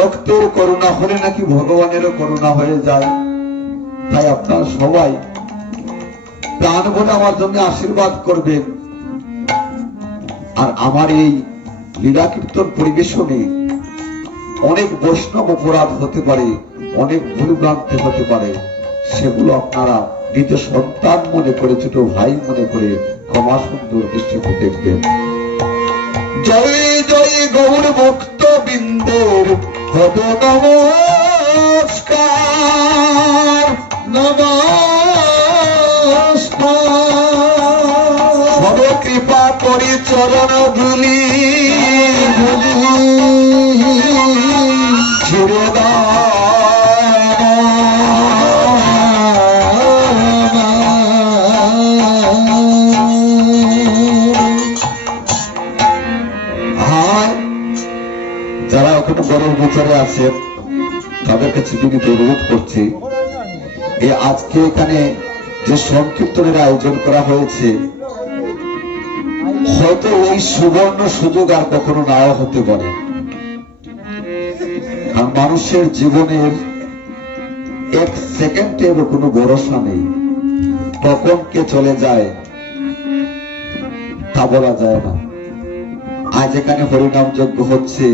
ভক্তের করুণা হলে নাকি ভগবানেরও করুণা হয়ে যায়। তাই আপনারা সবাই প্রাণ বলে আমার জন্য আশীর্বাদ করবেন। আর আমার এই লীলা কীর্তন পরিবেশনে অনেক বৈষ্ণব অপরাধ হতে পারে, অনেক ভুল ভ্রান্তি হতে পারে, সেগুলো আপনারা নিজ সন্তান মনে করে, ছোট ভাই মনে করে ক্ষমা সুন্দর দৃষ্টিতে দেখবেন। জয় জয় গৌর ভক্ত বিন্দুর পদ নমস্কার, নমস্কার। কৃপা করি চরণ ধুলি ছেড়ে যারা ওখানে বড় বিচারে আছেন তাদের কাছে বিনীত অনুরোধ করছি, আজকে এখানে যে সংকীর্তনের আয়োজন করা হয়েছে, হয়তো এই সুবর্ণ সুযোগ আর কখনো নাও হতে পারে। আর মানুষের জীবনের এক সেকেন্ডের কোনো ভরসা নেই, কখন কে চলে যায় তা বলা যায় না। আজ এখানে হরিনাম যজ্ঞ হচ্ছে,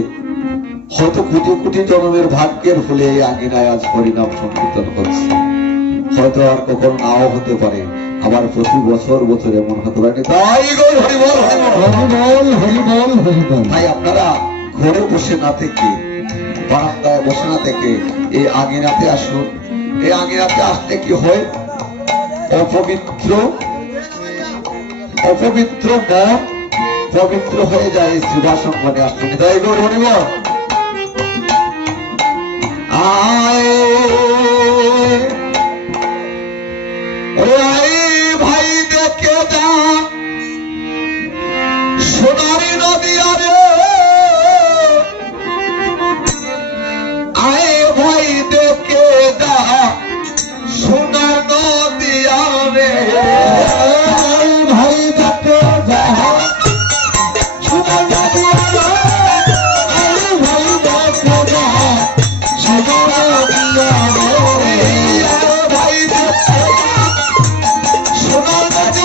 হয়তো কোটি কোটি জন্মের ভাগ্যের ফলে এই আঙিনায় আজ হরিনাম সংকীর্তন হচ্ছে, হয়তো আর কখনো নাও হতে পারে, আবার প্রতি বছর বছর এমন হতে পারে। তাই আপনারা ঘরে বসে না থেকে, বারান্দায় বসে না থেকে এই আঙিনাতে আসুন। এই আঙিনাতে আসলে কি হয়, অপবিত্র মন পবিত্র হয়ে যায় এই শ্রীবাসঙ্গনে আসলে। তাই গৌর হরিব আয় ভাই দেখে যা সোনারি নদী, আরে আয় ভাই দেখে যা সোনার নদী, আরে ভাই দেখে যা সোনার নদী, ভাই দেখে যা সোনার নদী, ভাই দেখে সোনার নদী,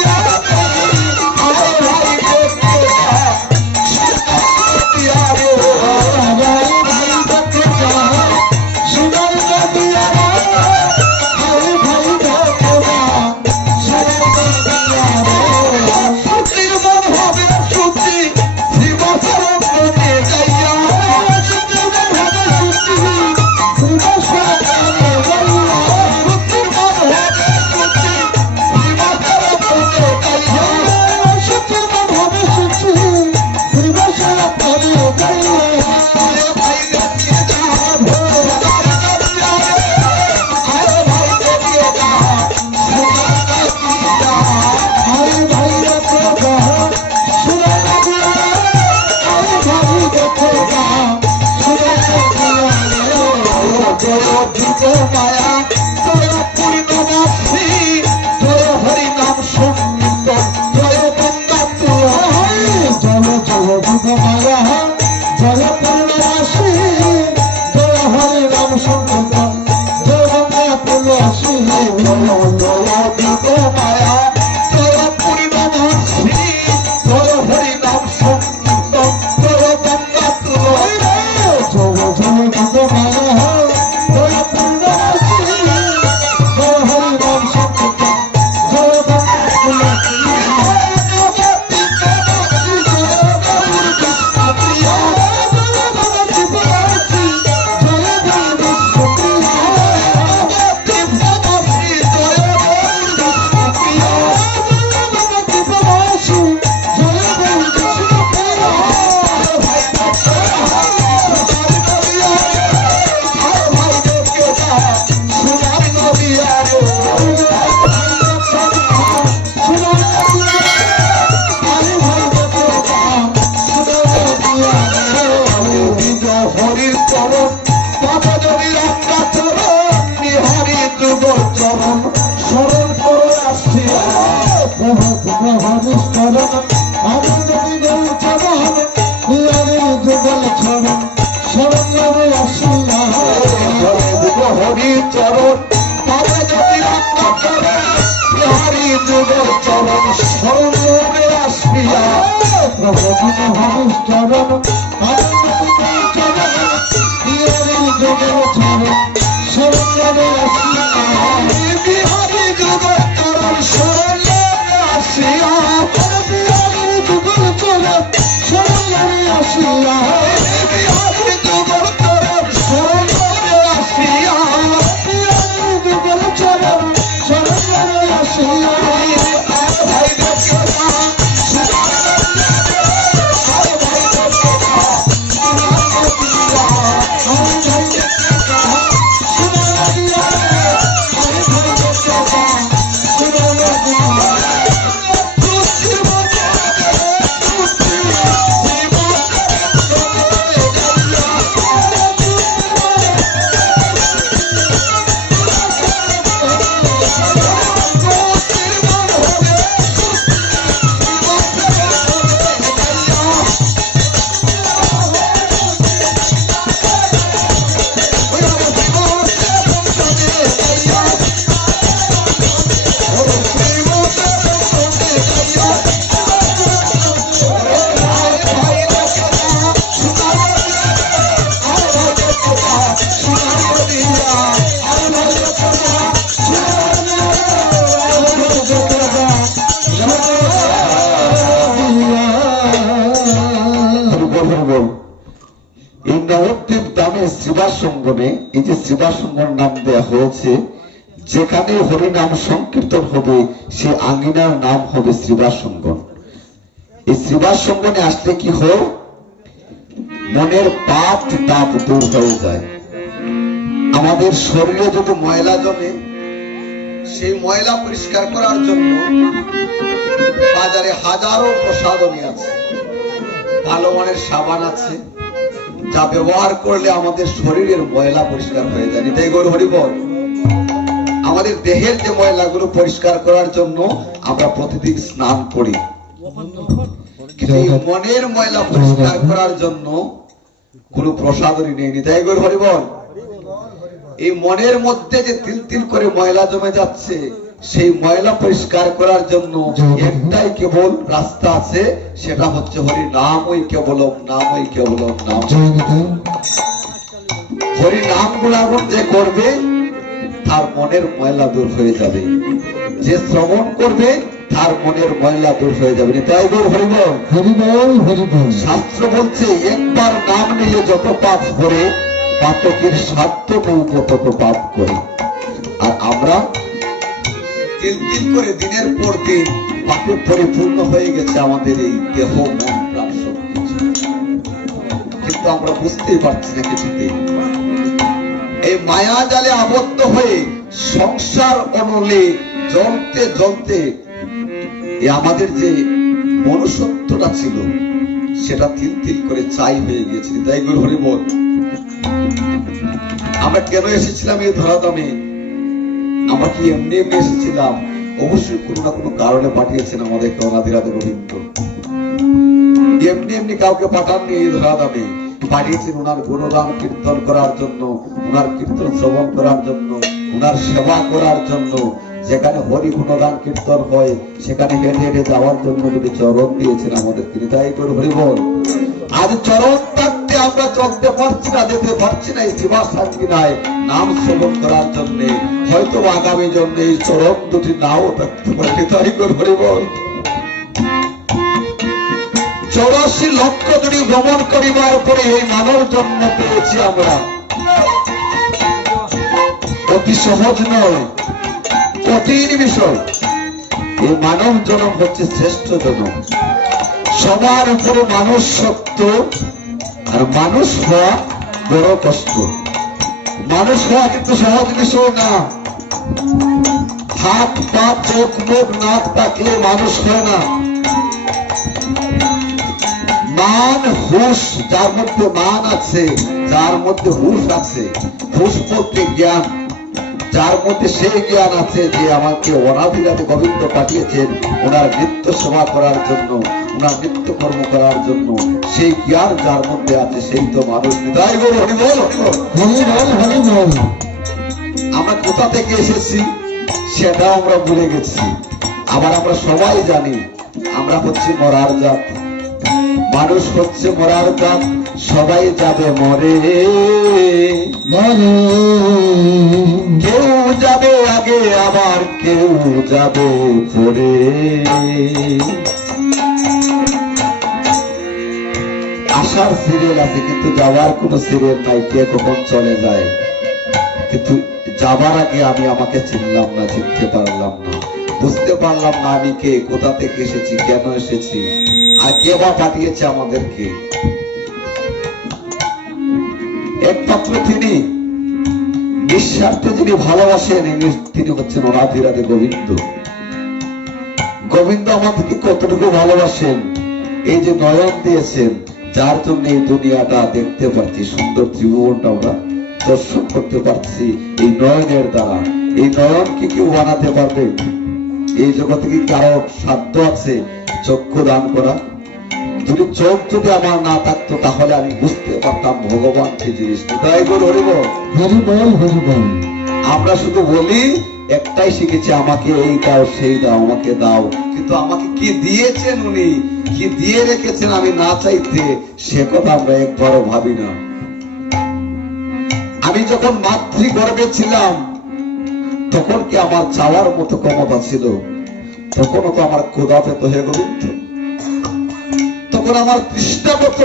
শরণ ধামে শ্রীবাসঙ্গমে, এই যে শ্রীবাসঙ্গম নাম দেওয়া হয়েছে, যেখানে হরিনাম সংকীর্তন হবে সে আঙ্গিনার নাম হবে শ্রীবাসঙ্গম। এই শ্রীবাসঙ্গমে আসলে কি হয়? মনের পাপ তাপ দূর হয়ে যায়। আমাদের শরীরে যদি ময়লা জমে, সেই ময়লা পরিষ্কার করার জন্য বাজারে হাজারো প্রসাধনী আছে, ভালো মানের সাবান আছে, যা ব্যবহার করলে আমাদের শরীরের ময়লা পরিষ্কার হয়ে যায়। এটাই গৌর হরি বল। আমাদের দেহের যে ময়লাগুলো পরিষ্কার করার জন্য আমরা প্রতিদিন স্নান করি, কিন্তু এই মনের ময়লা পরিষ্কার করার জন্য কোন প্রসাধনী নেই। এটাই গৌর হরি বল। এই মনের মধ্যে যে তিল তিল করে ময়লা জমে যাচ্ছে, সেই ময়লা পরিষ্কার করার জন্য একটাই কেবল রাস্তা আছে, সেটা হচ্ছে হরি নাম। ওই কেবলম নাম, ওই কেবলম নাম। হরি নাম গুণাগুণ যে করবে তার মনের ময়লা দূর হয়ে যাবে, যে শ্রবণ করবে তার মনের ময়লা দূর হয়ে যাবে। তাই গৌর হরি বল। শাস্ত্র বলছে একবার নাম নিলে যত পাপ করে, পাতকের সাধ্য নেই তত পাপ করে। আর আমরা তিল তিল করে দিনের পর দিন পাপে পরিপূর্ণ হয়ে গেছে আমাদের এই দেহ, মন, প্রাণ সবকিছু, কিন্তু আমরা বুঝতেই পারছি না কিছুতেই। এই মায়া জালে আবদ্ধ হয়ে সংসার অনলে জ্বলতে জ্বলতে আমাদের যে মনুষ্যত্বটা ছিল সেটা তিল তিল করে ছাই হয়ে গেছে। তাই গৌর হরি বল। আমরা কেন এসেছিলাম এই ধরাধামে? আমরা কি এমনি এমনি এসেছিলাম? অবশ্যই কোনো না কোনো কারণে পাঠিয়েছেন আমাদেরকে অনাদি রাধে গোবিন্দ। এমনি এমনি কাউকে পাঠাননি এই ধরাধামে, পাঠিয়েছেন ওনার গুণগান কীর্তন করার জন্য, ওনার কীর্তন শ্রবণ করার জন্য, ওনার সেবা করার জন্য। যেখানে হরি গুণগান কীর্তন হয় সেখানে হেঁটে হেঁটে যাওয়ার জন্য যদি চরণ দিয়েছেন আমাদের, তিনি তাই করে হরি বল। আজ চরণ থাকতে আমরা চলতে পারছি না, যেতে পারছি না এই জীবা সাঙ্গিনায় নাম শ্রবণ করার জন্য। হয়তো আগামী জন্য এই চরণ দুটি নাও থাকতে পারে। তাই করে হরি বল। 84 লক্ষ যদি ভ্রমণ করিবার পরে এই মানব জন্ম পেয়েছি আমরা। অতি সহজ নয়, কঠিন বিষয়। এই মানব জন্ম হচ্ছে শ্রেষ্ঠ জন্ম। সবার উপরে মানুষ সত্য, আর মানুষ হওয়া বড় কষ্ট। মানুষ হওয়া কিন্তু সহজ বিষয় না। হাত পা চোখ মুখ নাক থাকলে মানুষ হয় না। মান হুশ, যার মধ্যে মান আছে, যার মধ্যে হুশ আছে, হুশ বলতে জ্ঞান, যার মধ্যে সেই জ্ঞান আছে যে আমাকে অনাদি রাধে গোবিন্দ পাঠিয়েছেন ওনার নিত্য সেবা করার জন্য, ওনার নিত্য কর্ম করার জন্য, সেই জ্ঞান যার মধ্যে আছে সেই তো মানুষ। তাই বল হরি বল, হরি বল, হরি বল। আমরা কোথা থেকে এসেছি সেটাও আমরা ভুলে গেছি। আবার আমরা সবাই জানি আমরা হচ্ছে মরার জাত। মানুষ হচ্ছে মরার জাত, সবাই যাবে মরে মরে। কেউ যাবে আগে, আবার কেউ যাবে পরে। আসার সিরিয়াল আছে কিন্তু যাওয়ার কোন সিরিয়াল নাই, কে কখন চলে যায়। কিন্তু যাবার আগে আমি আমাকে চিনলাম না, চিনতে পারলাম না, বুঝতে পারলাম না আমি কে, কোথা থেকে এসেছি, কেন এসেছি, আর কে বা পাঠিয়েছে আমাদেরকে। একমাত্র তিনি নিঃস্বার্থে যিনি ভালোবাসেন, তিনি হচ্ছেন অনাদি রাধে গোবিন্দ। গোবিন্দ আমাদেরকে কতটুকু ভালোবাসেন, এই যে নয়ন দিয়েছেন, যার জন্য এই দুনিয়াটা দেখতে পাচ্ছি, সুন্দর ত্রিভুবনটা আমরা দর্শন করতে পারছি এই নয়নের দ্বারা। এই নয়ন কি কেউ বানাতে পারবে? এই জগতে কি কারো সাধ্য আছে চক্ষু দান করা? যদি চোখ যদি আমার না থাকতো তাহলে আমি বুঝতে পারতাম ভগবান কি জিনিস। তাই বল হরি বল, হরি বল, হরি বল। আমরা শুধু বলি, একটাই শিখেছি, আমাকে এই দাও সেই দাও, আমাকে দাও, কিন্তু আমাকে কি দিয়েছেন উনি, কি দিয়ে রেখেছেন আমি না চাইতে, সে কথা আমরা একবারও ভাবি না। আমি যখন মাতৃগর্ভে ছিলাম তখন কি আমার চাওয়ার মতো ক্ষমতা ছিল? তখনও তো আমার ক্ষুধা পেত হে গোবিন্দ, তখন আমার তৃষ্ণা পেত।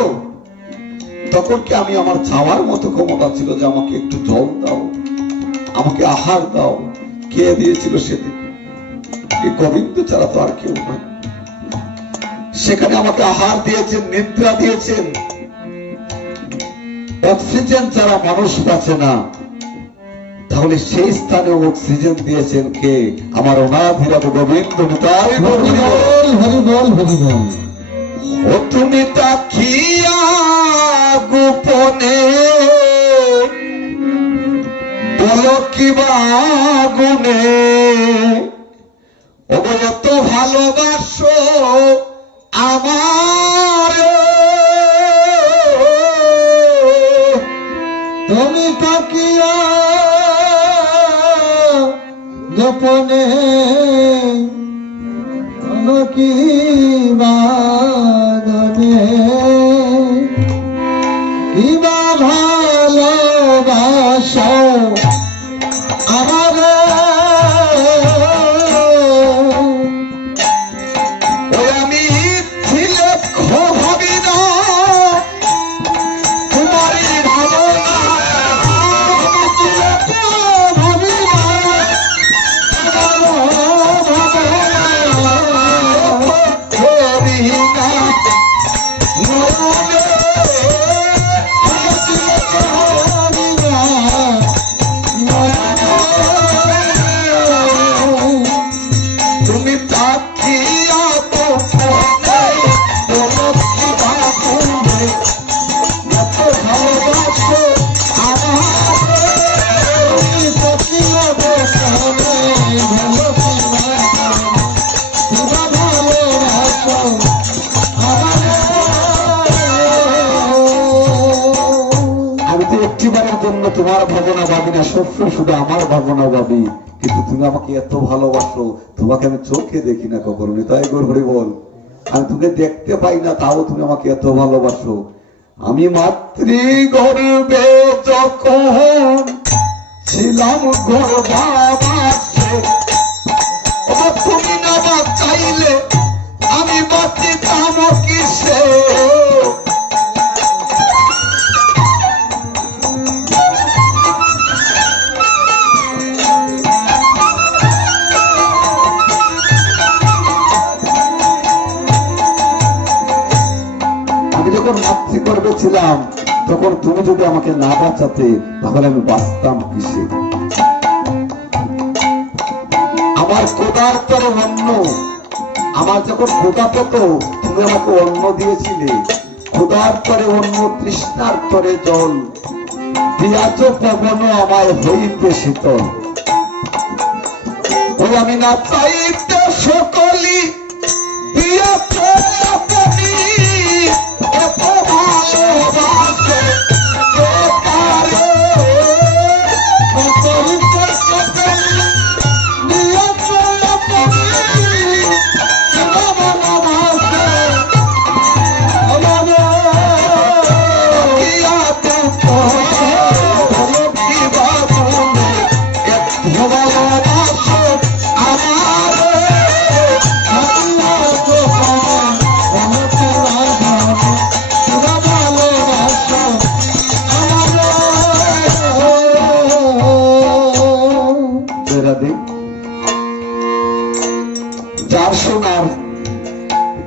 তখন কি আমি আমার চাওয়ার মতো ক্ষমতা ছিল যে আমাকে একটু জল দাও, আমাকে আহার দাও? কে দিয়েছিল সেদিন? এই গোবিন্দ ছাড়া তো আর কেউ নয়। সেখানে আমাকে আহার দিয়েছেন, নিদ্রা দিয়েছেন। অক্সিজেন ছাড়া মানুষ বাঁচে না, তাহলে সেই স্থানে অক্সিজেন দিয়েছেন কে? আমার অনাধিরাম গোবিন্দ। হরি বল হরি বল। ও তুমি তাকিয়া গোপনে বলো কিবা গুনে, ও এত ভালোবাসো আমার, তুমি তাকিয়া গোপনে কি বাগনে, কিবা ভালোবাসো আমার, আমি ছিলে ভাবি না তোমারই ভাবনা, ভাবি না করি না মনে। তুমি তাকিয়া গোপনে বলো কিবা গুনে, এত ভালোবাসো আমি তো একটিবারের জন্য তোমার ভাবনা ভাবি না, সবসময় শুধু আমার ভাবনা ভাবি। কিন্তু তুমি আমাকে এত ভালোবাসো, তোমাকে আমি চোখে দেখি না কখনো, তাই গৌর বল। আমি তোকে দেখতে পাই না, তাও তুমি আমাকে এত ভালোবাসো। আমি মাতৃ গর্ভে যখন ছিলাম গর্ভাবাসে, তুমি না চাইলে আমি বাঁচিতাম কিসে? আমি যখন মাতৃগর্ভে ছিলাম তখন তুমি যদি আমাকে না বাঁচাতে, তাহলে আমি বাঁচতাম কিসে? আমার ক্ষুধার তরে অন্ন, আমার যখন ক্ষুধা পেত তুমি আমাকে অন্ন দিয়েছিলে। ক্ষুধার তরে অন্ন, তৃষ্ণার তরে জল, দিয়াছ পবন আমায় হইতে শীতল। ওই আমি না চাইতে সকলি দিয়াছ আপনি, এত ভালোবাসে কে পারে?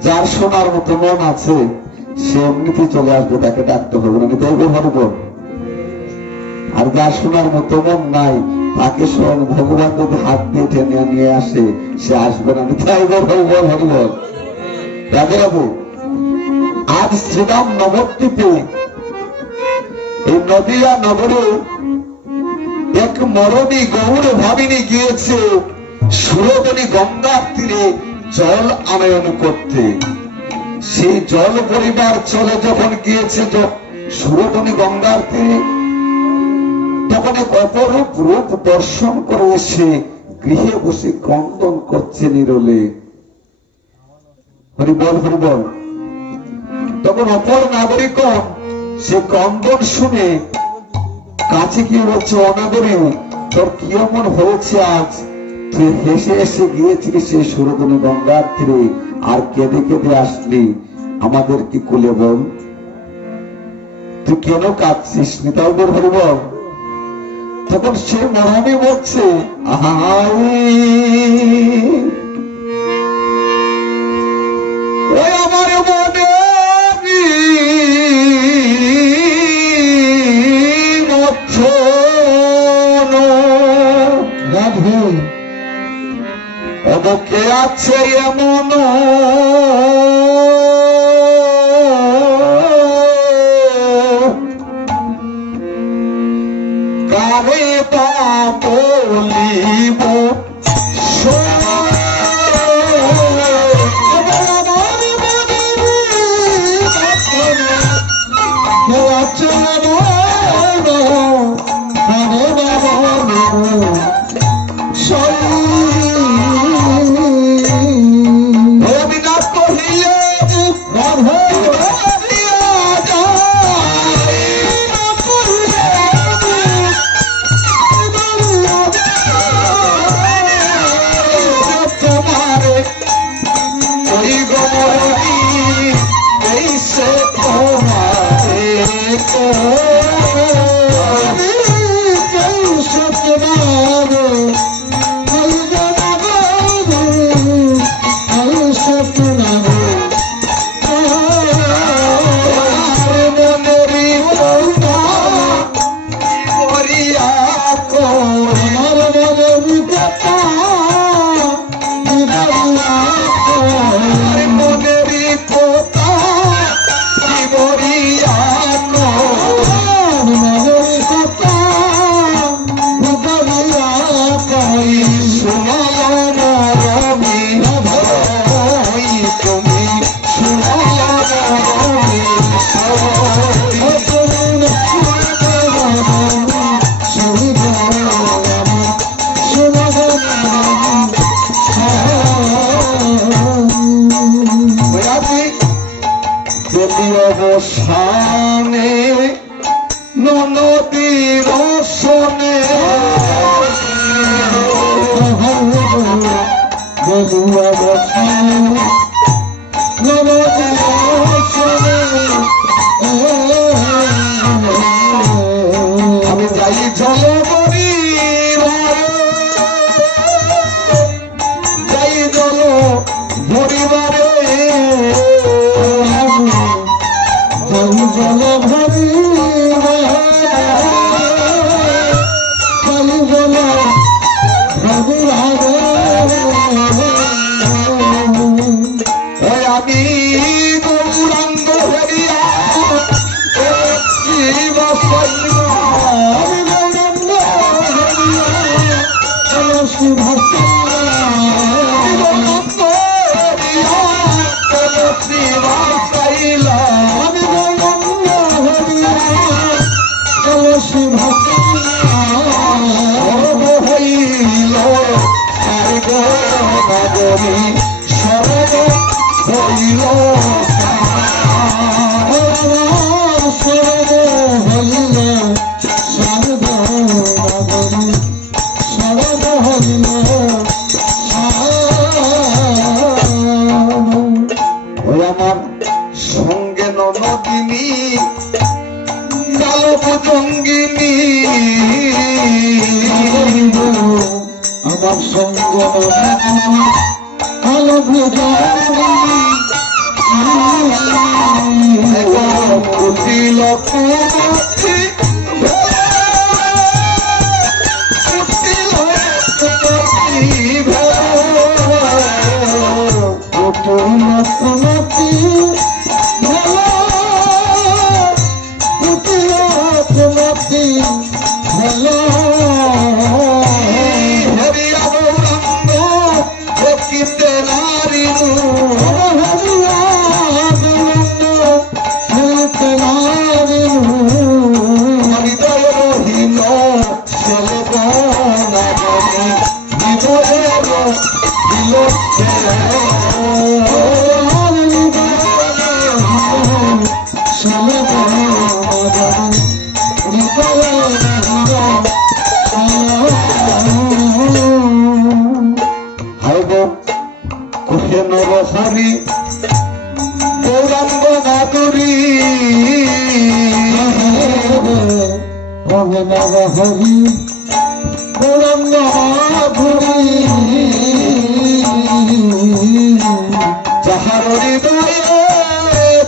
যার শোনার মতো মন আছে সে এমনিতে চলে আসবে, তাকে ডাকতে হবে না, তাই বলবো। আর যার শোনার মতো মন নাই, তাকে স্বয়ং ভগবান যদি হাত দিয়ে টেনে নিয়ে আসে, সে আসবে না, তাই বলবো। রাধে বাবু, আজ শ্রীরাম নবদ্বীপে এই নদিয়া নগরে এক মরণী গৌর ভাবিনী গিয়েছে সুরবনী গঙ্গার তীরে জল আনয়ন করতে। সেই জল পরিবার চলে যখন গিয়েছে সুরবনী গঙ্গার তীরে, তখন এক অপরূপ রূপ দর্শন করে এসে গৃহে বসে ক্রন্দন করছে নিরলে। হরিবল হরিবল। তখন অপর নাগরিক সে ক্রন্দন শুনে কাছে গিয়ে বলছে, অনাগরী তোর কি এমন হয়েছে আজ? তুই হেসে হেসে গিয়েছিলি সেই সুরবনী গঙ্গার তীরে, আর কেঁদে কেঁদে আসলি, আমাদের কি কুলে বল? তুই কেন কাঁদছিস নিতাই গৌর হরিবল? তখন সে মরমে বলছে, ওই আমার মনে অবকে আছে এমন কারে বা বলিব অবসানে নদীর শোনে আমি যাই চলো করি যাই চলো পরিবারে জল ভরি জল আমি গৌরাঙ্গ হরিয়া সঙ্গে নদিনী কালো পতঙ্গিনী আমার সঙ্গ কালো হরি গৌরাঙ্গ মাধুরী হবে না হরি গৌরাঙ্গ মাধুরী যাহার হৃদয়ে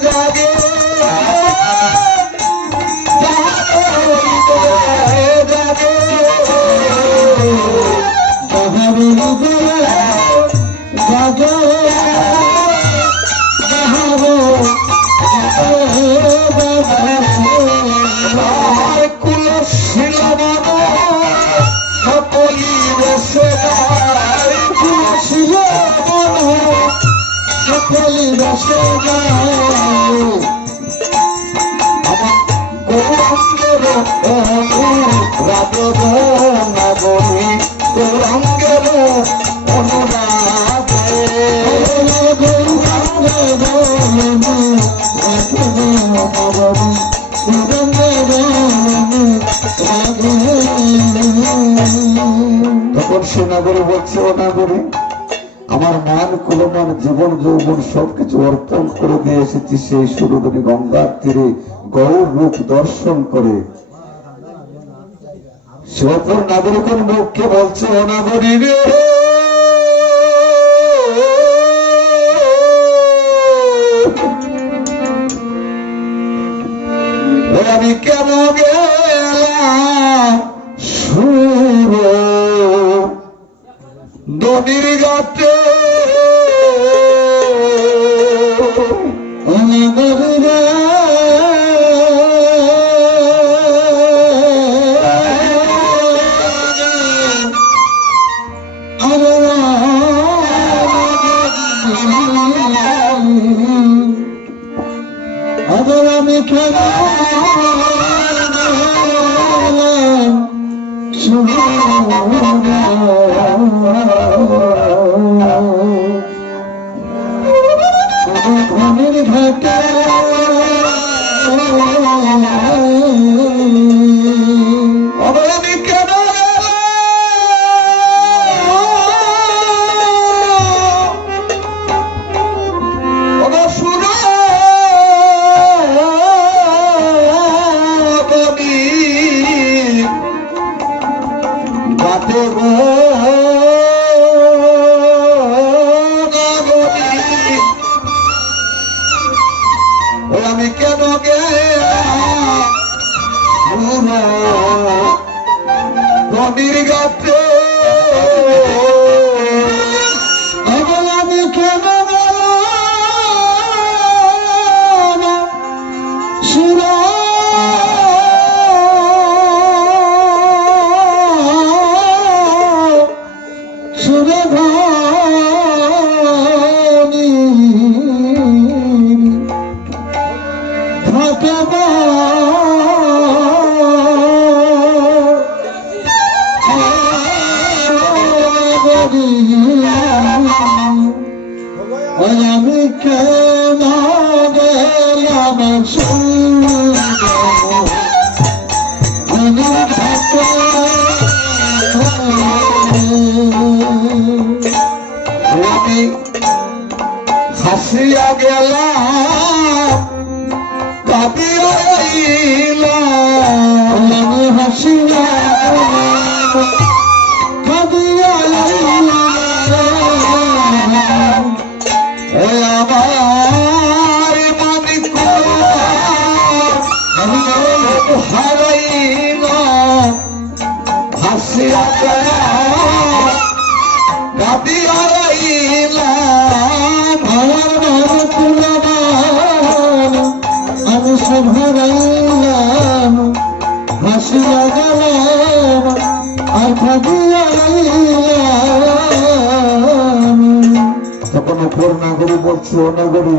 জাগে যাহার হৃদয়ে জাগে আর কুলশীল মন সকলি বসে যায় ছিল মন সকলি বসে যায় আমার গৌরাঙ্গের অনুরাগ নগরী গৌরাঙ্গের অনুরাগে তখন সে নাগরী বলছে, ও নাগরী, আমার মান কুলমান জীবন যৌবন সবকিছু অর্পণ করে দিয়ে এসেছি সেই সুরধনী গঙ্গার তীরে গৌর রূপ দর্শন করে। সে অপর নাগরিকের মুখকে বলছে, ও নাগরী রে, আমি কেন গেলাম সুর নদীর ঘাটে আমি কেন ঘনের ঘাটে আমি কেন আমি কেন গেলাম নদীর ঘাটে আমি কেন সুরা সুরধানি থাকে আমি কেন গেলাম আমি হাসিয়া গেলাম কাঁদিয়া আইলাম আমি হাসিয়া কাঁদিয়া আমার মানিক হারাইলাম হাসিয়া গেলাম কাঁদিয়া আইলাম আমার কুলবান আমি সব হারাইলাম হাসিয়া গেলাম আর কাঁদিয়া তখন উপর নাগরী বলছে, ও নাগরী,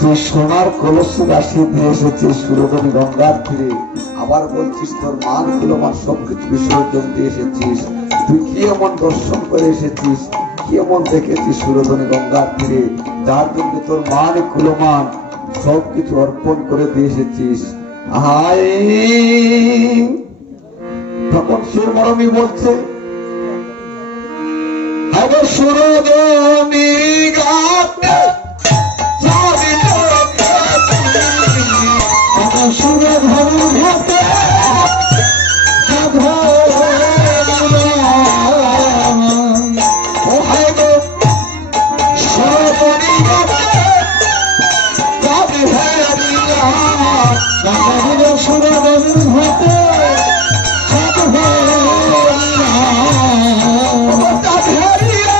যে সোনার কলসি রাশি দিয়ে এসেছে সুরধনী গঙ্গার তীরে, আবার বলছিস তোর মান কুলমান সবকিছু বিসর্জন দিয়ে এসেছিস, তুই কি এমন দর্শন করে এসেছিস, কি এমন দেখেছিস সুরধনী গঙ্গার তীরে, যার জন্য তোর মান কুলমান সবকিছু অর্পণ করে দিয়ে এসেছিস। হায়, তখন সে মরমী বলছে, আগে সুরধনী ঘাটে সুরধনী ঘাটে কাকারির সুরবন হাতে চাঁদ হরিয়া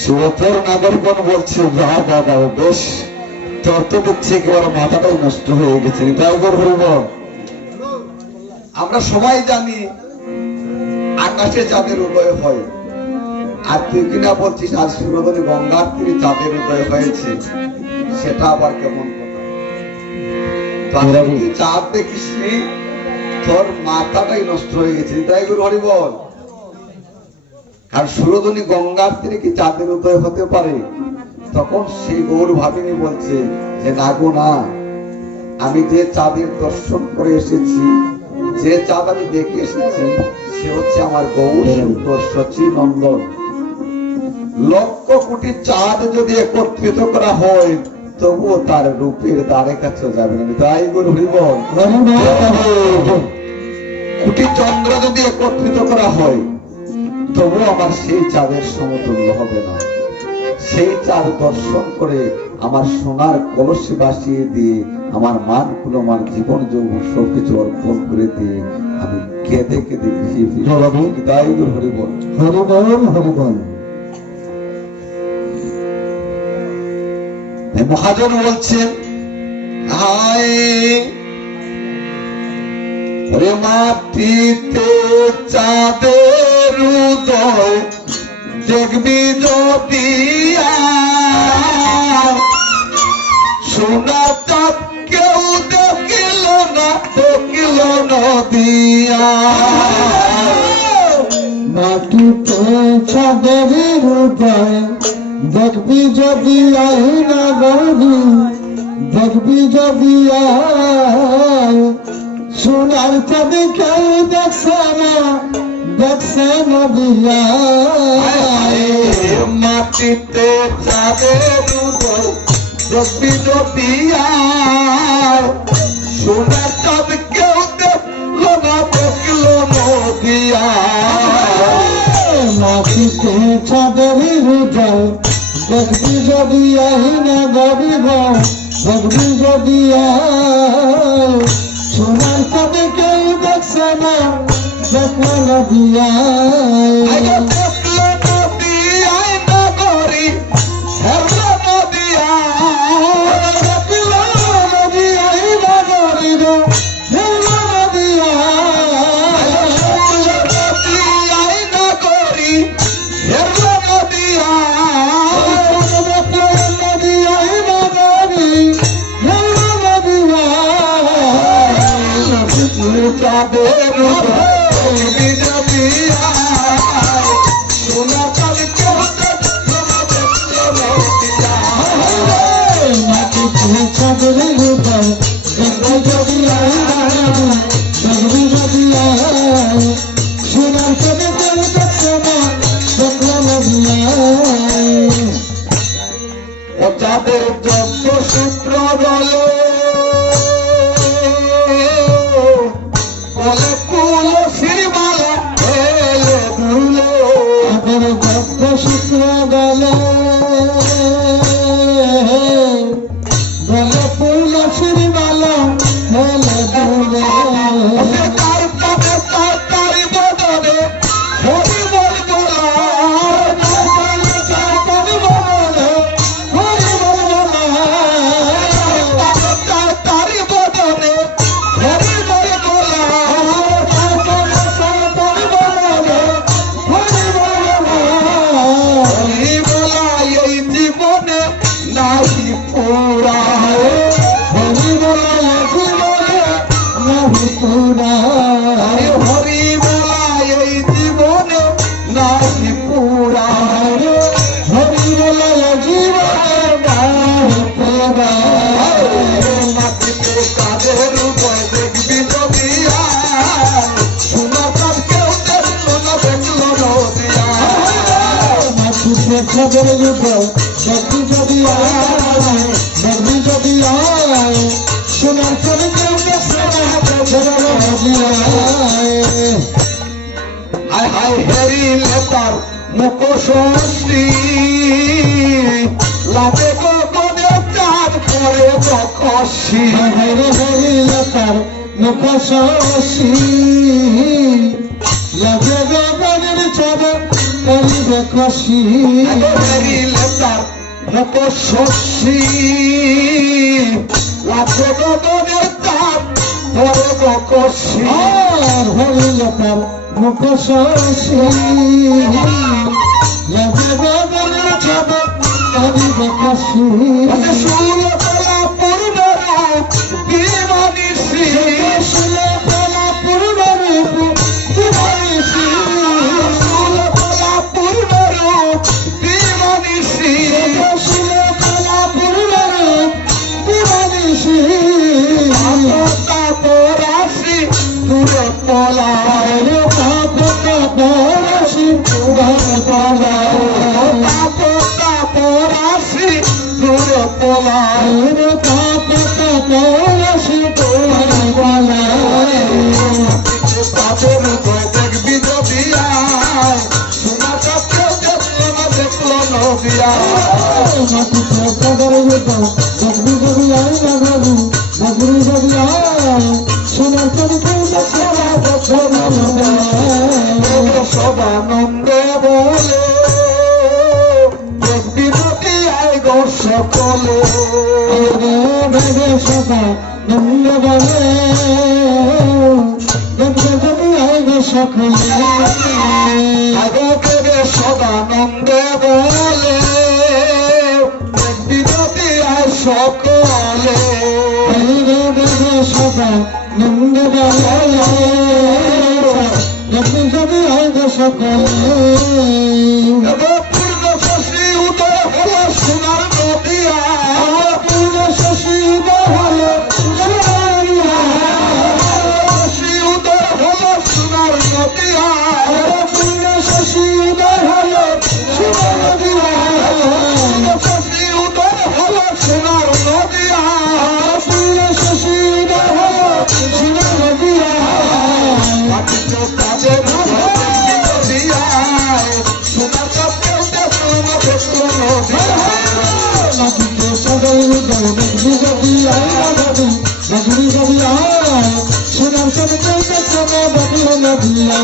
সুরতর নাগরগণ বলছে যা বাবা বেশ তোর তো দেখছি একেবারে মাথাটাই নষ্ট হয়ে গেছে তাই বলব আমরা সবাই জানি আকাশে চাঁদের উদয় হয় আর তুই কিনা বলছিস আজ সুরতনী গঙ্গার তীরে চাঁদের উদয় হয়েছে সেটা আবার কেমন কথা তুই চাঁদ দেখিস নি তোর মাথাটাই নষ্ট হয়ে গেছে তাই গুরু হরি বল আর সুরধনী গঙ্গার তীরে কি চাঁদের উদয় হতে পারে তখন সেই গৌর ভাবিনী বলছে যে না গো না আমি যে চাঁদের দর্শন করে এসেছি যে চাঁদ আমি দেখে এসেছি সে হচ্ছে আমার গৌর সুন্দর সচী নন্দন লক্ষ কোটি চাঁদ যদি একত্রিত করা হয় তবুও তার রূপের দ্বারে কাছে যাবে না তাই গুরু হরি বল কোটি চন্দ্র যদি একত্রিত করা হয় তবু আমার সেই চাঁদের সমতুল্য হবে না সেই চাঁদ দর্শন করে আমার সোনার কলসি বাসিয়ে দিয়ে আমার মান কুলমান জীবন যৌবন সবকিছু অর্পণ করে দিয়ে আমি কেঁদে কেঁদে ভিজিয়ে ফিরে তাই গুরু হরি বল হরিবল হরিবল মহাজন বলছেন হায় ওরে মাটিতে চাঁদের উদয় দেখবি যদি সোনা চাঁদ কেউ দেখিল নদিয়া মাটিতে চাঁদের উদয় দেখবি যদি আইনা গরি দেখবি যদি সোনার চাঁদ কেউ দেখছে না নদিয়া মাটিতে চাঁদের উদয় দেখবি যদি সোনার চাঁদ কেউ দেখল না দেখিল নদিয়া মাটিতে চাঁদের উদয় দেখবি যদি আইনা গরিব দেখবি যদি সোনার চাঁদ কেউ দেখছে না দেখলো নদিয়া যাদের যজ্ঞ সূত্র বলে বলে কুল শ্রীমালা গলে ফুল শিরবালা হেলে দুলে তার পানে তারি বদনে হরি বল বলা তারি বদনে হরি বল বলা হরি বলা এই জীবনে নাহি পুরা হরি বলা এই জীবনে নাহি পুরা মাটিতে কাদের উদয় দেখবি যদি শোনা কাজ কেউ দেখলো না দেখলো নদিয়া সোনার করে কেউ হায় হায় হেরিলে তার মুখশ্রী লাভে গগনে চাঁদ করে বকশি তার মুখী লাগে গগনের চাঁদ করিবে খুশি হেরিলে তার মুখশ্রী লাভে গগনে চাঁদ করে বকশি আর হইল তার মুখী লাগে গগনের চাঁদ করিবে খুশি সুলতলা পূর্ণরূপ বিমানিসি সুলতলা পূর্ণরূপ দিবানিসি সুলতলা পূর্ণরূপ বিমানিসি সুলতলা পূর্ণরূপ দিবানিসি পরাশি দূরে পলায় পরাশি পরাশি দূরে পলায় তাদের দেখবি যদি শোনা কাছে দেখলো না দেখলো নদিয়া সদানন্দে বলে দেখবি যদি আয় গো সকলে আগকে সদানন্দে বলে দেখবি যদি আয় সকলে পূর্ণ শশী উদয় হল সোনার নদিয়া শশী উদয় হল সোনার নদিয়া শশী উদয় হল সোনার নদিয়া মাটিতে কাজের নদিয়া সোনার কাজ কেউ দেখলো না দেখলো নদিয়া সোনার সাথে বদল নদিয়া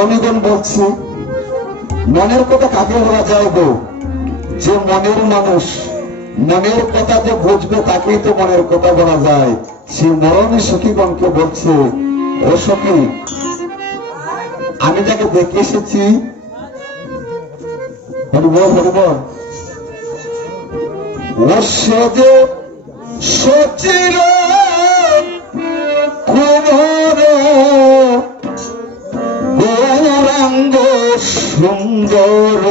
তরণীগণ বলছে, মনের কথা কাকে বলা যায় গো? যে মনের মানুষ, মনের কথা যে বুঝবে তাকেই তো মনের কথা বলা যায়। সে মরণী সখীগণকে বলছে, ও সখী, আমি যাকে দেখে এসেছি, হরিবল হরিবল, ও সে যে সচির কুমার গৌরাঙ্গ সুন্দর,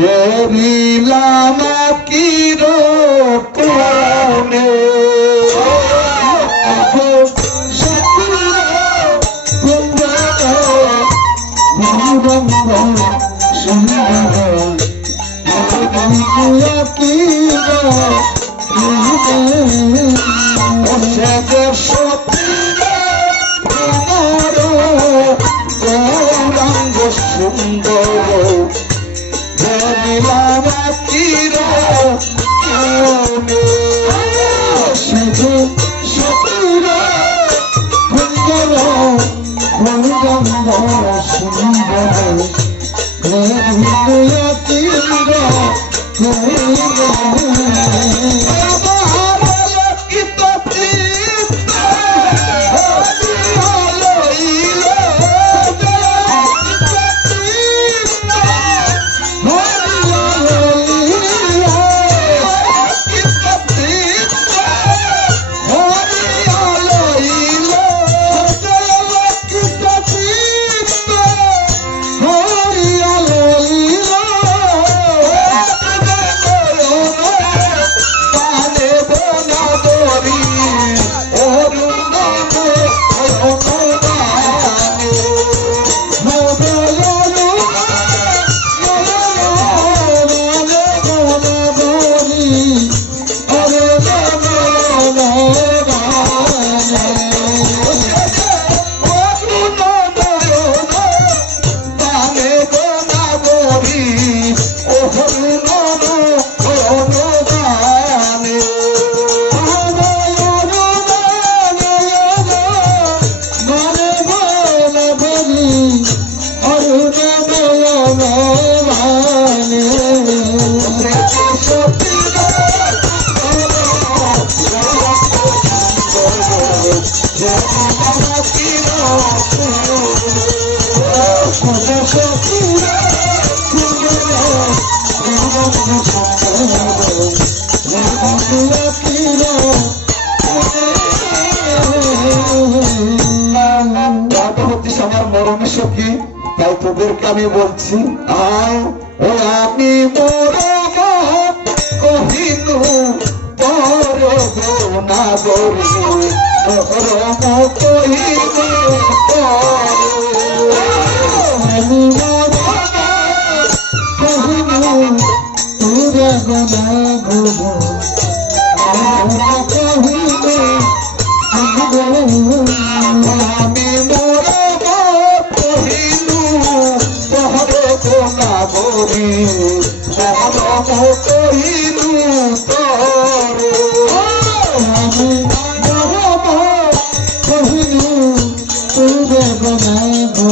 হেরিলাম কির কোণে, গৌরাঙ্গ সুন্দর, হেরিলাম কির কোণে, আমার মরণী সখী, তাই তোদেরকে আমি বলছি, আয় ও আমি মরণ কহিনু পর না গরি, মরণ কহিনু আমি মরণ কহিনু তুরে গনা গো, কহিনু আমি মরণ কহিনু তহরে গোনা গরি, মরণ কহিনু তরে, আমি মরণ কহিনু তুরে গনা গো,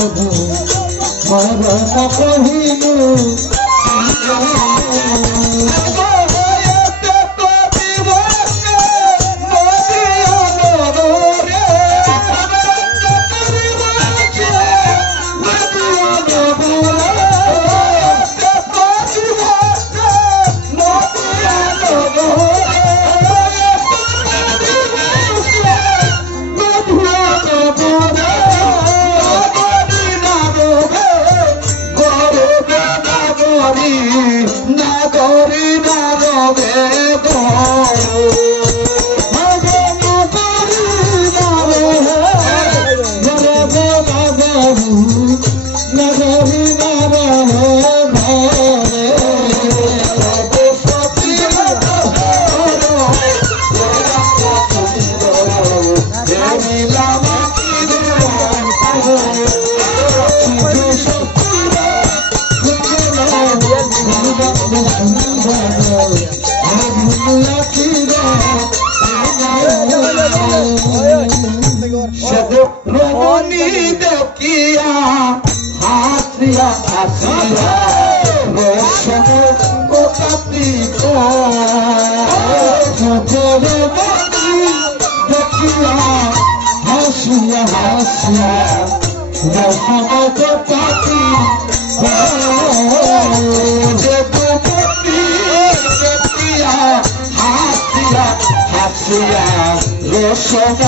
মরণ কহিনু Lucky dog. সে যে রমণী দেখিয়া হাসিয়া হাসিয়া রসম কোথাতি দেখিয়া হাসিয়া হাসিয়া রসম কোথাতি যে রমণী দেখিয়া হাসিয়া হাসিয়া রসম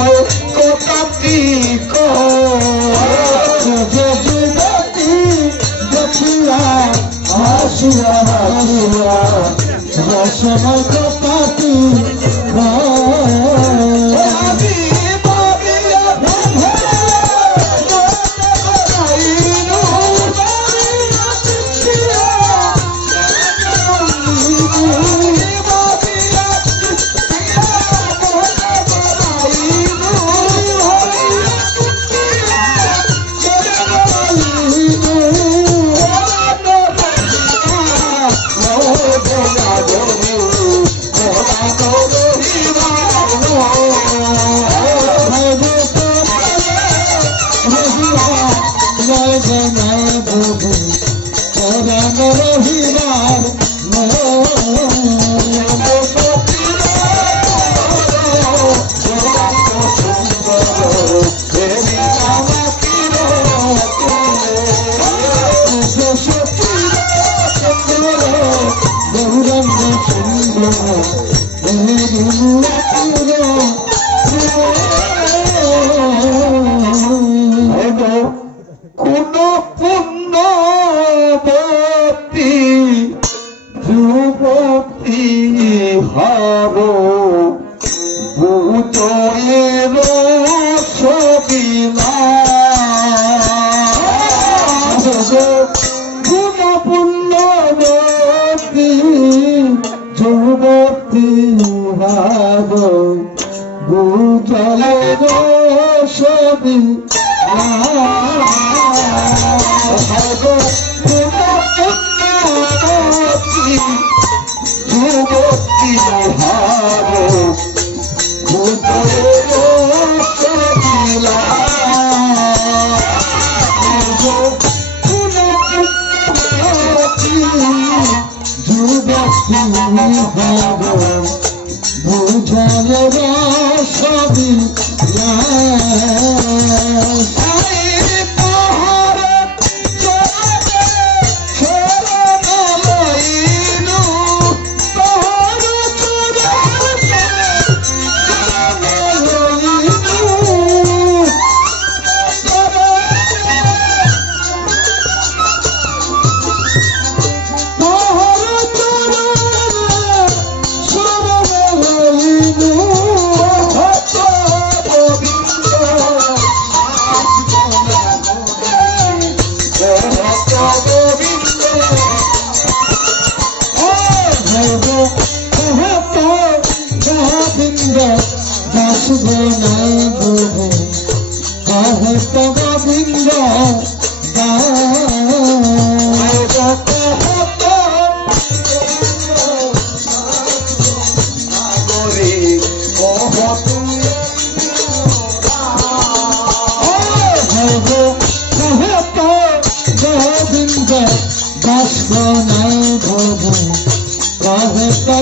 কোথাতি দেখিয়া হাসিয়া হাসিয়া রসম কোথাতি আমি ভাবিয়া কোন পুণ্যবতী যুবতী হার বুঝের সবিলা কোন পুণ্যবতী যুবতী ভাব বুঝলের সবি যুবতী হার বুঝের সবিলা যুবতী ভাব বুঝলের সবি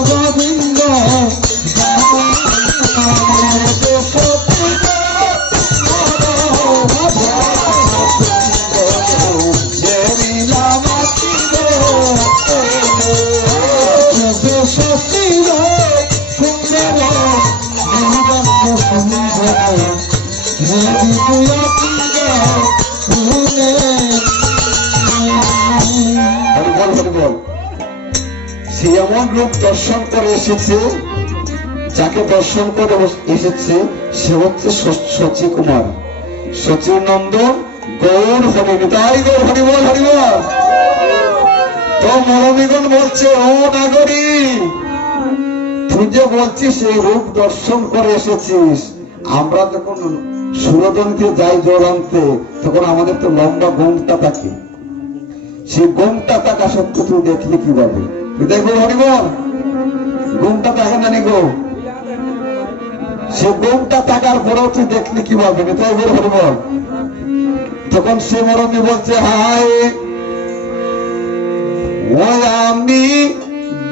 গোবিন্দ সে এমন রূপ দর্শন করে এসেছে, যাকে দর্শন করে এসেছে সে হচ্ছে শচী কুমার, শচীর নন্দন গৌর হরি, তাই গৌর হরি বল, হরি বল। তো মরমিগণ বলছে, ও নাগরী, তুই যে বলছিস এই রূপ দর্শন করে এসেছিস, আমরা যখন সুরদনকে যাই জল আনতে তখন আমাদের তো লম্বা গোমটা থাকে, সেই গোমটা থাকা সত্ত্বেও তুই দেখলি কিভাবে? দেখবো হরিবল, গোমটা থাকে না গো, সে ঘুমটা থাকার পরেও তুই দেখলি কিভাবে তাই বলে বল। তখন সে মরমে বলছে হায় ওই আমি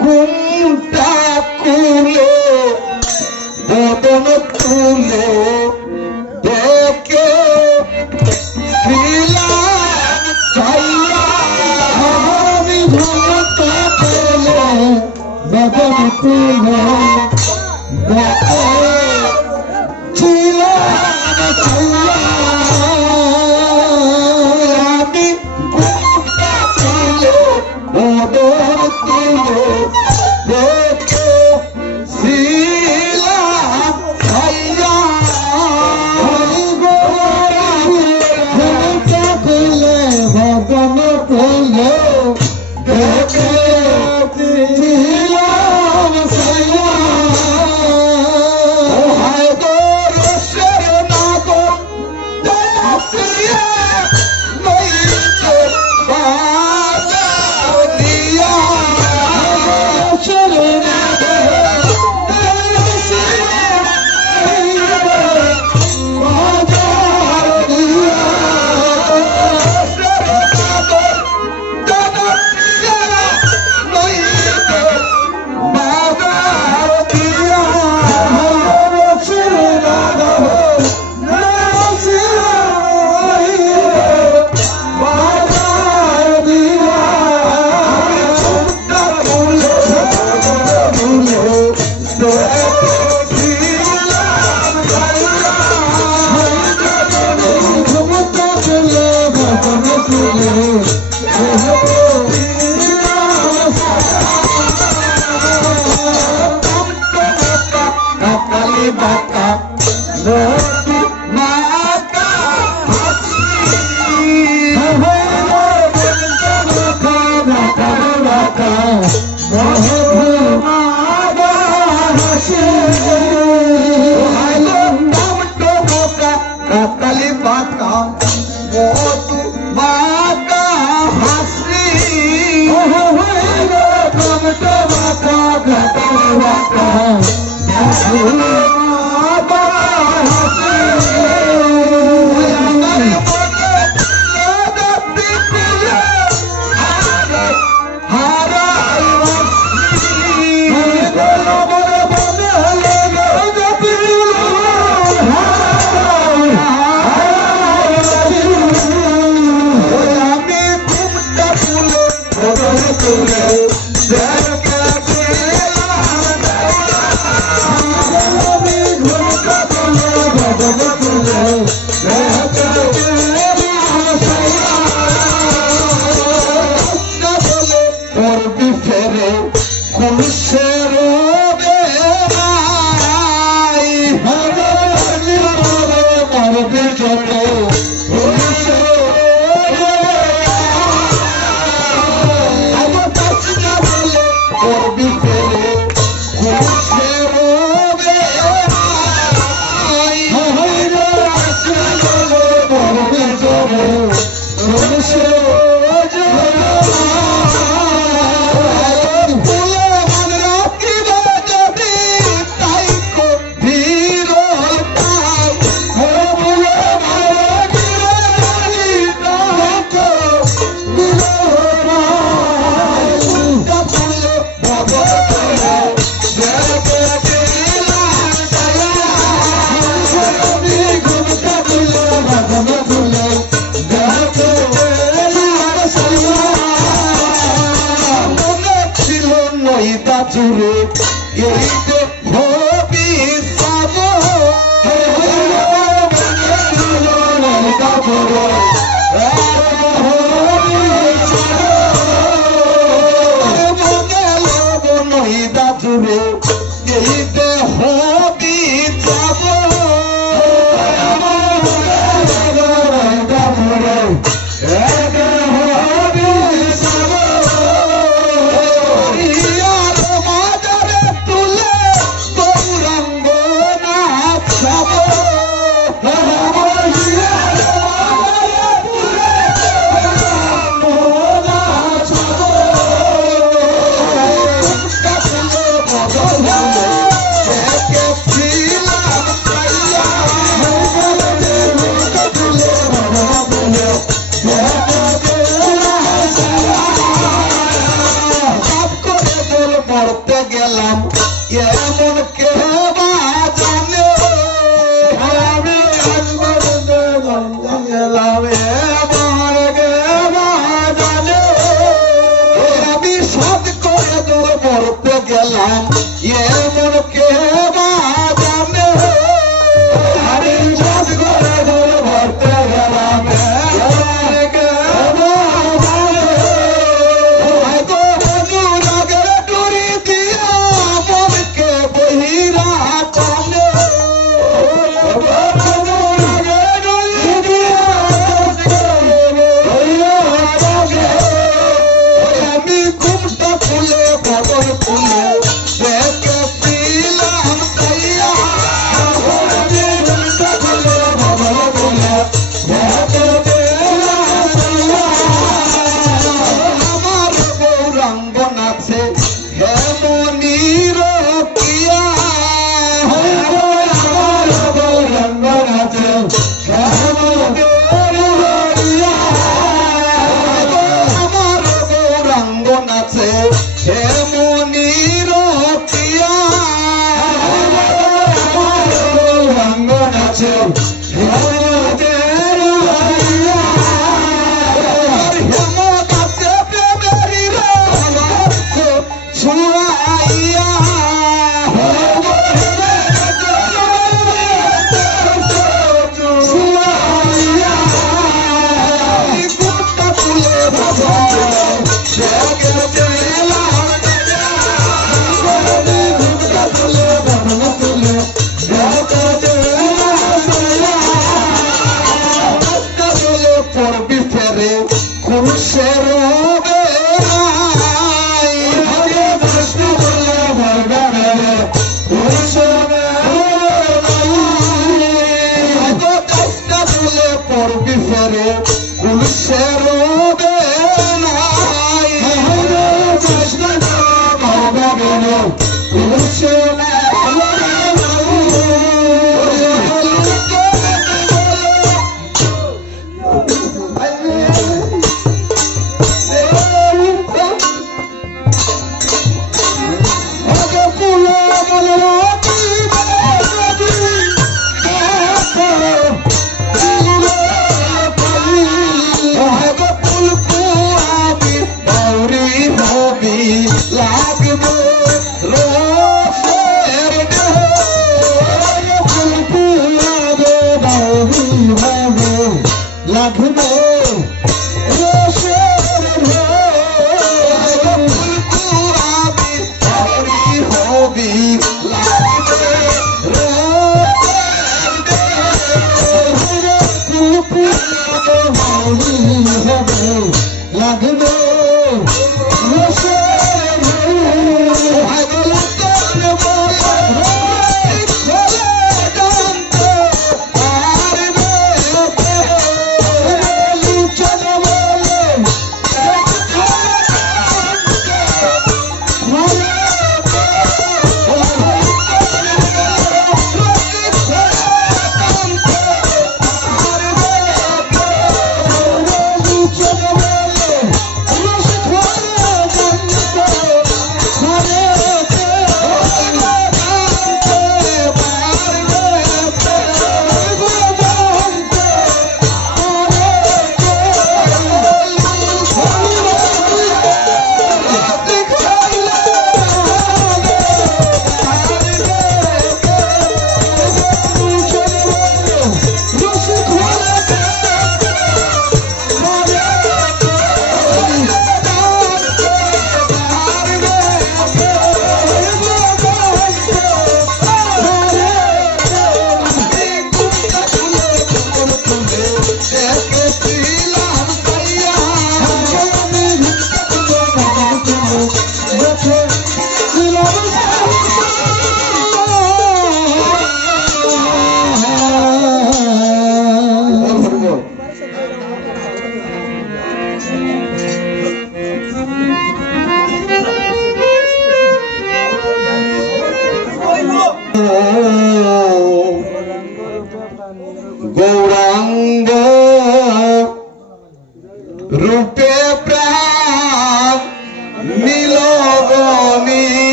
ঘুমটা খুলে বদন তুলে দেখে আমি ঘুমটা পেলে বদন তুলে ছিল আমি ঘুমটা তুলে বদন তুলে দেখে তুলে মরতে গেলাম এমন কে বা জানে আমি আজ মরতে গেলাম এমন কে বা জানে আমি সাত করে দূর মরতে গেলাম এমন কে বা জানে আমি সাত করে দূর মরতে গেলাম এমন কে বা জানে হয়তো অনুরাগের ডুরি দিয়া মনকে বহিরা টানে আমি ঘুমটা খুলে বদল খুলে দেখে পিলাম তাইয়া আমার গৌরাঙ্গ নাচে হেমনির পিয়া আমার গৌরাঙ্গ নাচে হেমনির পিয়া হেম নাচে প্রেমেরি ছুয়াইয়া গুটা তুলে পড়বি ফেরে খুশের পড়বি ফেরে খুশের লাগবে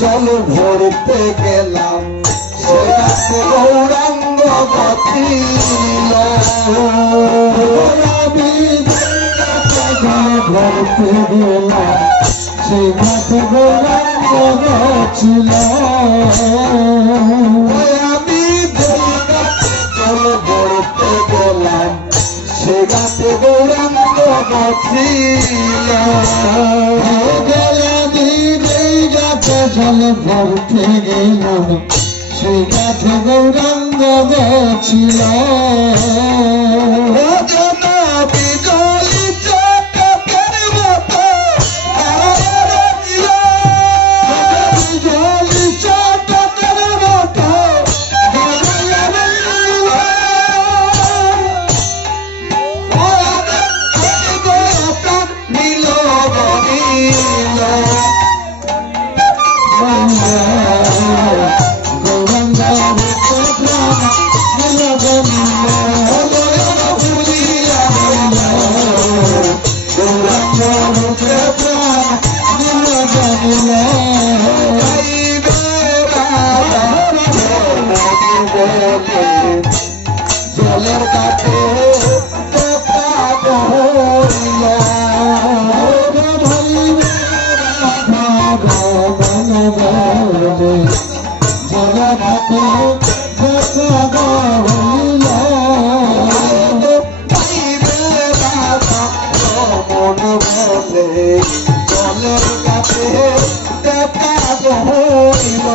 জল ভরতে গেলাম সে গাছে গৌরাঙ্গ বছিল আমি ভরতে গেলাম সে গাছে গৌরাঙ্গ ছিল আমি জল ভরতে গেলাম সে গাছে গৌরাঙ্গ বছিল আমি যেই গাছে জল ভরতে গেলাম সে গাছে গৌরাঙ্গ ছিল বিজলি চকাকের মতো জলি চাটার মতো মিল বনিল গৌরাঙ্গ জলের কাছে জলের কাছে দেখা হইল